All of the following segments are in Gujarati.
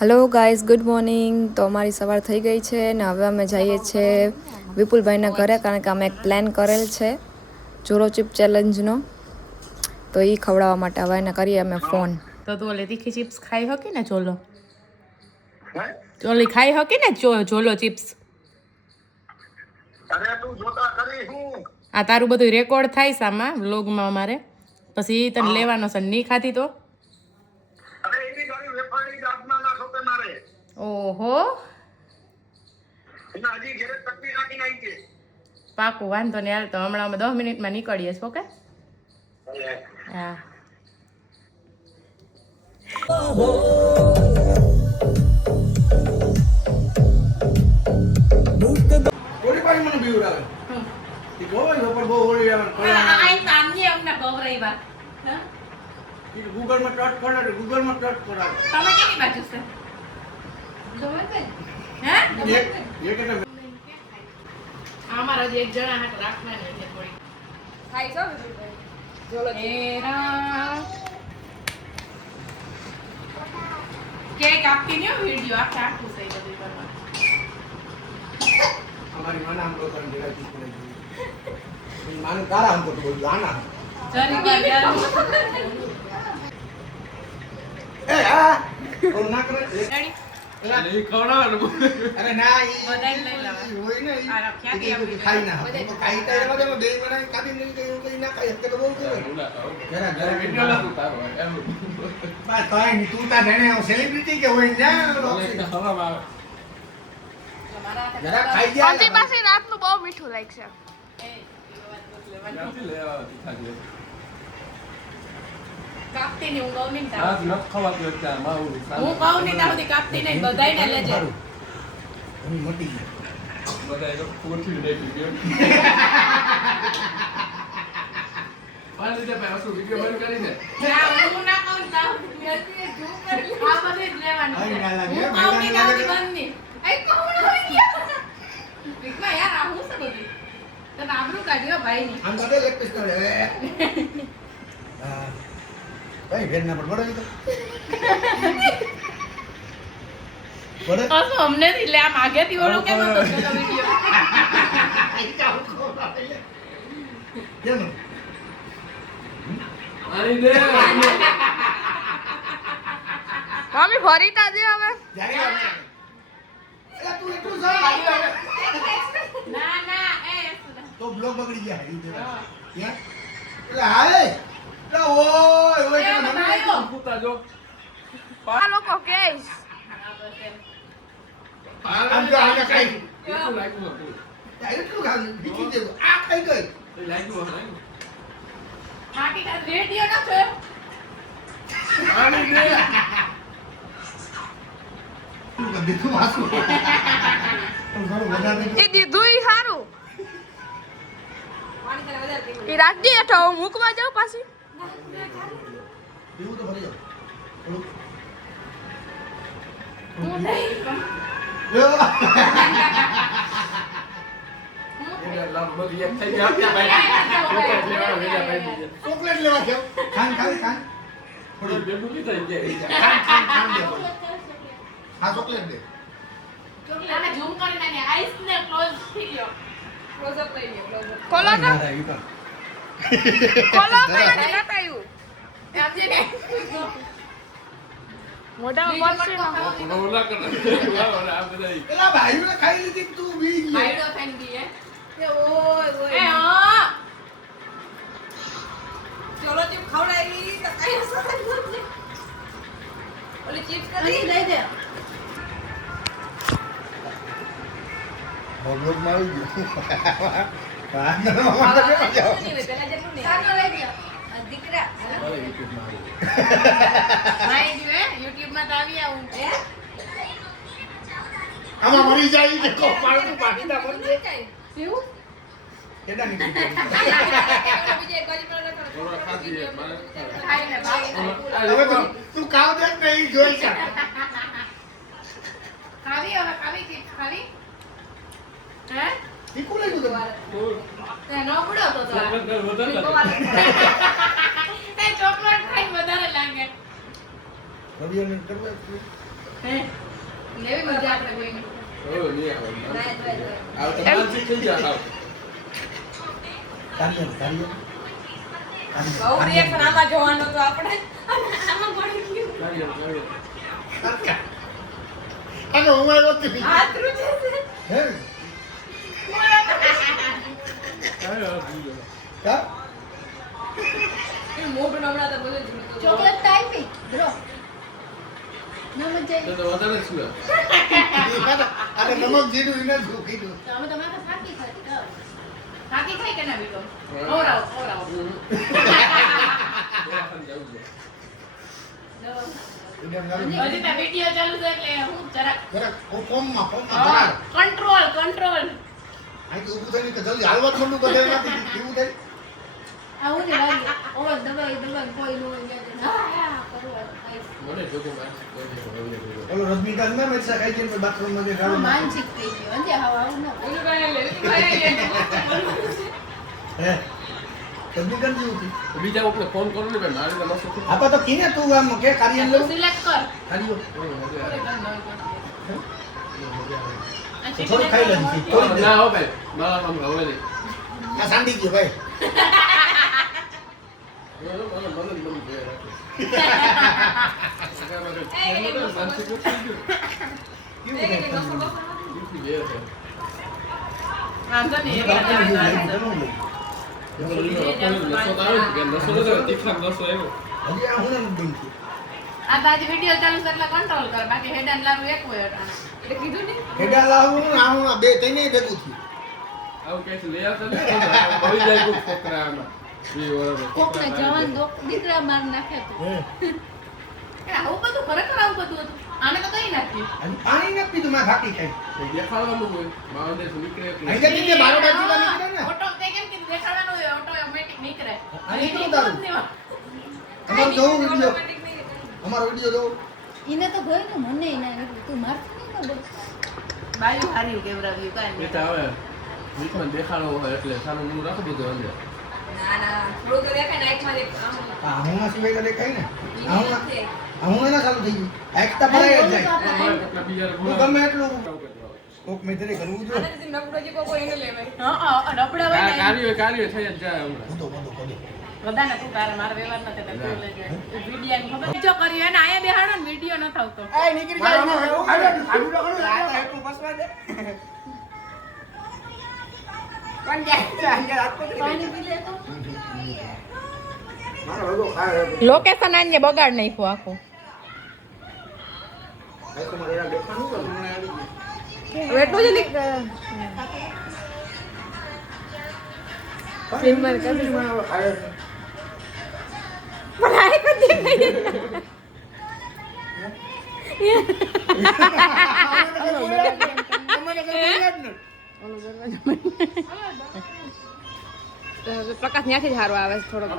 Hello guys, good morning. તો અમારી સવાર થઈ ગઈ છે ને હવે અમે જઈએ છીએ વિપુલભાઈના ઘરે, કારણ કે અમે એક પ્લાન કરેલ છે ચોરો ચિપ ચેલેન્જનો. તો એ ખવડાવવા માટે હવે એને કરીએ અમે ફોન. તો તું ઓલી તીખી ચિપ્સ ખાઈ હકી ને? ચોલો ચોલી ખાઈ હકી ને? ચોલો ચિપ્સ. અરે તું જોતા કરી હું આ તારું બધું રેકોર્ડ થાય છે આમાં વ્લોગમાં અમારે, પછી તને લેવાનો છે. નહીં ખાધી તો અરે એની ગાડી વેફાણી દાંતમાં ના સોપે મારે ઓહો, એના હજી ઘરે તકવી નાખી નાખી છે. પાકું, વાંધો નહીં. હાલ તો હમણાં અમે 10 મિનિટમાં નીકળીએ છીએ. ઓકે? હા. ઓડી પાણી મને બીવડાવે. ઈ ગોવાય ઉપર બહુ ઓડી આવે. ગૂગલમાં સર્ચ કરે, ગૂગલમાં સર્ચ કરાવે. તમે કેની બાજુ છે? હે? એ કે અમારા જે એક જણા હાથ રાખવાની છે થોડી. ખાઈ છો કેક આપતી ને વિડિયો આખે આખું સહી બધું કરવા. અમારી માના આમ લોકો ને દેખાતી પડે. માનું તારા આમ તો બોલ આના. જરી વાર એ હા ઓર ના કરે. રેડી? નહીં ખવડાવવાનું. અરે ના ઈ બધાય લઈ લેવા. હોય ને આ રખ્યા કે ઈ ખાઈ ના. તો ખાઈ તો એમાં તો બે બનાવી કાઢી નહીં કઈ ના ખાઈ કે તો બહુ કહેવાય. જરા જરા વિડિયો ના ઉતારો એમ. બસ કાઈ નહીં, તું તા ધણે સેલિબ્રિટી કે હોય ને જરા ખાઈ જાય. અંતિ પાસે રાતનું બહુ મીઠું લાગશે. કાપતી નહીં, હું કહું નહીં તાવ. આજ ન ખવાતી અત્યારે મારું હું કહું નહીં તાવ કાપતી નહીં, બધાયને લેજે. એની મોટી છે. બધા એક કોઠી લેતી ગયો પાણી દે ભાઈ અસુ વિડિયો બંધ કરીને ના, હું ના કહું તાવ. આ બધું જ લેવાનું છે. અહીં ના લાગે, હું કહું નહીં તાવ બંધ નહીં. એ કોણ હોય ગયા? વિકમાં યાર આ હું છે બધું. તને આબરૂ કાઢ્યો ભાઈની. આમ તો લેગ પીસ કરે. હા ભાઈ ભેર ના પડે તો પડે. અસુ અમને થી લે આમ આગેથી ઓળું કેમ હતો પેલો વિડિયો? કેમ પાણી દે મમ્મી ભરીતા દે હવે. જાય એલા તું એટલું સા ના ના એ તો બ્લોગ બગડી ગયા ઈ દે ક્યાં એલા હાય એલા ઓય ઓય એ તમે બતાયો. પૂતા જો આ લોકો કેસ આમ તો આને ખાઈ કેટલું લાગ્યું હતું એટલું ખાઈ બીકી દેવું આ ખાઈ ગઈ એ લાગ્યું હતું માટી કા રેડિયો ના છે. પાણી દે તું કદી તું આસુ તું સારું વધારે એ દીધું ઈ સારું. ઈ રાખજે હેઠો, હું મૂકવા જાઉં પાછી. પીવું તો ભરી જાવ થોડું હું નહીં. યો એટલે લગભગ એક થઈ ગયા હતા ભાઈ ચોકલેટ લેવા વેલા ભાઈ દીધે ચોકલેટ લેવા જાવ ખાન ખાન ખાન થોડી ભેગું નહીં થઈ જાય ખાન ખાન ખાન દે હા ચોકલેટ દે આને ઝૂમ કરીને આને આઈસ ને ક્લોઝ થઈ ગયો. ક્લોઝઅપ લઈ લ્યો, ક્લોઝઅપ. ખોલો તો, ખોલો પેલા કે નતાયું. આપજે ને. મોઢામાં પડશે ને. ઓલા કરે ઓલા આ બધા એલા ભાઈઓને ખાઈ લીધી કે તું બી ગયો ભાઈડો થઈને બી હે. એ ઓય એ હા. ચલો ચીપ ખવડાવી તો કઈ અસર નથી. ઓલી ચિપ્સ કરી દઈ દે. બોલોગ મારી ગયો હા પેલા જેટલું નહીં. સાનો લઈ ગયો. દીકરા. મારી ગયો હે YouTube માં તો આવી આવું. હે? આમાં મરી જાય કે કો પાડું પાડી ના મરી જાય એવું? કેડા નીકળી બીજે કોઈ પર થોડા ખાધી મારે ખાઈને ભાગી. હવે તું કાવ દેખ નહીં જોઈ છે ખાવી હવે ખાવી કે ખાવી? હે? ઠીક લાગ્યું તને તે નો પડ્યો તો તો. વધારે તે ચોકલેટ ખાઈ વધારે લાગે. રવિવારને કરવા હે લેવી મજા આપણે કોઈની ઓ નહીં આવે આવ તમારે થઈ જાય આવ બહુ રિએક્શન આમાં જોવાનો તો આપણે આમાં પડી ગયું અને હું આવ્યો કે હાથ રૂજે છે હે કા એ મોઢ નમણા તો બધું જ ચોકલેટ ટાઈપી બ્રો ના મજા તો વધારે શું અરે નમક જીરું એને જ કીધું અમે તમારે સાકી ખાતી તો થાકી ખાઈ કે ના બીતો ઓરાવ હજી તો વિડિયો ચાલુ છે એટલે હું જરાક જરાક ફોર્મમાં જરાક કંટ્રોલ અહીંથી ઊભું થઈને કે જલ્દી હાલવા જ મંડું બધે નથી કેવું થાય આવું ને લાગે ઓલો દબાઈ કોઈ નો હા કરવા મને જોકો માં ઓલો રજનીકાંત ના મેચા ખાઈ જઈને બાથરૂમ માં ગાળો માનસિક થઈ ગયો અંજે આવું ન ઓલું કાંઈ લે ભાઈ હે રજનીકાંત જેવું થયું. બીજા કોકને ફોન કરો ને ભાઈ મારે તો મસ્ત આપા તો કીને તું આમ કે કાર્ય લઉં સિલેક્ટ કર કાર્યો આ તો થોડી ખાઈ લેજે થોડી ના હો ભાઈ મારા નામ હવે નહીં આ સાંડી ગયો ભાઈ મને મન દે આમ તો નહીં હજી આ હું નથી બનતી આ તો આજે વિડિયો ચાલુ છે એટલે કંટ્રોલ કર બાકી હેડ એન્ડ લારું એક હોય અટાણે એટલે કીધું ને હેડા લાવું આ હું આ બે તઈને ભેગું થયું આવું કઈ લઈ આવતા ને ભરી જાય કોઈ છોકરા આમાં કોકને જવાન દીકરા માર નાખે તો હે એ આવું બધું ખરેખર આવું બધું હતું આને તો કઈ નાખ્યું અને પાણી નથી પીધું મેં ફાટી ખાઈ દેખાડવાનું હોય મારા દેશ નીકળે અહીં જતી કે 12 બાજુ નીકળે ને ઓટો તે કેમ કે દેખાડવાનું હોય ઓટોમેટિક નીકળે આ નીકળો તારું. અમારો જોવું વિડિયો અમારો વિડિયો જોવો ઈને તો ગઈ ને મને ના તું મારતી નહીં ને બાયું હારી કેવરાવ્યું કાઈ એ તો હવે વીકમાં દેખાડો હોય એટલે સારું હું રાખી દીધું અંદર ના ના થોડું તો દેખાય નાઈટમાં દેખ આમ આ હું ના સિવાય તો દેખાય ને આ હું એના ચાલુ થઈ ગયું એકતા ભરાય જ જાય એટલા બીજા હું ગમે એટલું કોક મેં કરવું જોઈએ આને નકડો જે કોઈ એને લેવાય હા નબળા હોય ને કાર્ય થઈ જ જાય હમણાં બધો બધો બધાને તું તારે મારા વ્યવહાર નથી તે તું લેજે વિડિયો ની ખબર જો કર્યું એને આયા બેહાડો ને વિડિયો ન થાવતો એ નીકળી જાય આડું લગડું એટલું બસવા દે કોણ જાય અંદર હાથ પકડી પાણી પી લે તો મારો ભગો ખાય લોકેશન આને બગાડ નાખ્યો આખો આખો મારે દેખાનું તો મને આવી ગયું એટલું જ લીક સિમર કદી મને ખાય બનાય કદી પ્રકાશ ત્યાંથી જ સારો આવે છે થોડોક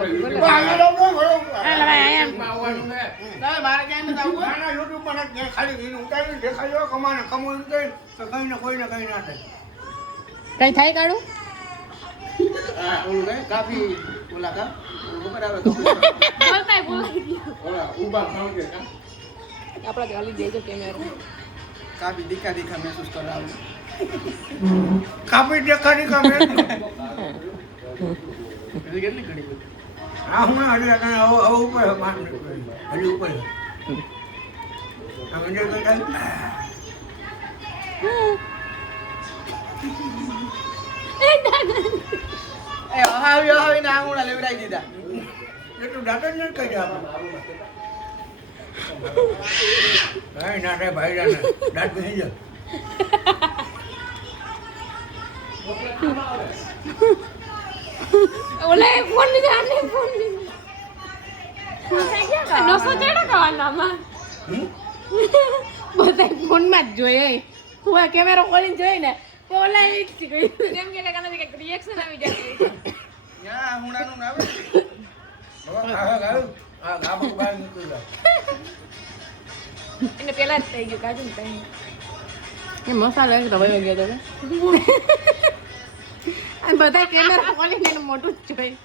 કઈ થાય કાઢું બોલતાય બોલાઈ ગયું ઊભા થાવ કે આપડા ગાલી દેજો કેમેરો કાપી દીખા દીખા મહેસૂસ કરાવું કાપી દેખા દીખા મહેસૂસ કેટલી ઘડી હા હું હજી હવે ઉપર હજી ઉપર હવે જો હવે ના હું લેવડાવી દીધા એટલું દાંત જ નથી કહી આપણે ના રે ભાઈ દાંત બેસી જાય ઓલા ફોન લીધા આને ફોન લીધા નસો ચેડા ખાવાનામાં બધા ફોનમાં જ જોઈએ હું આ કેમેરો ખોલીને જોઈ ને તો ઓલા એ જ ગયું જેમ કે કાના કે રિએક્શન આવી જાય યા હુણાનું ના આવે બાબા ગાવ આ ગાબો બહાર નીકળી જાય એને પેલા જ થઈ ગયું કાજુ ને કઈ એ મસાલો એક દબાઈ ગયો તો અને બધા કેમેરા ખોલીને એનું મોટું જ જોઈ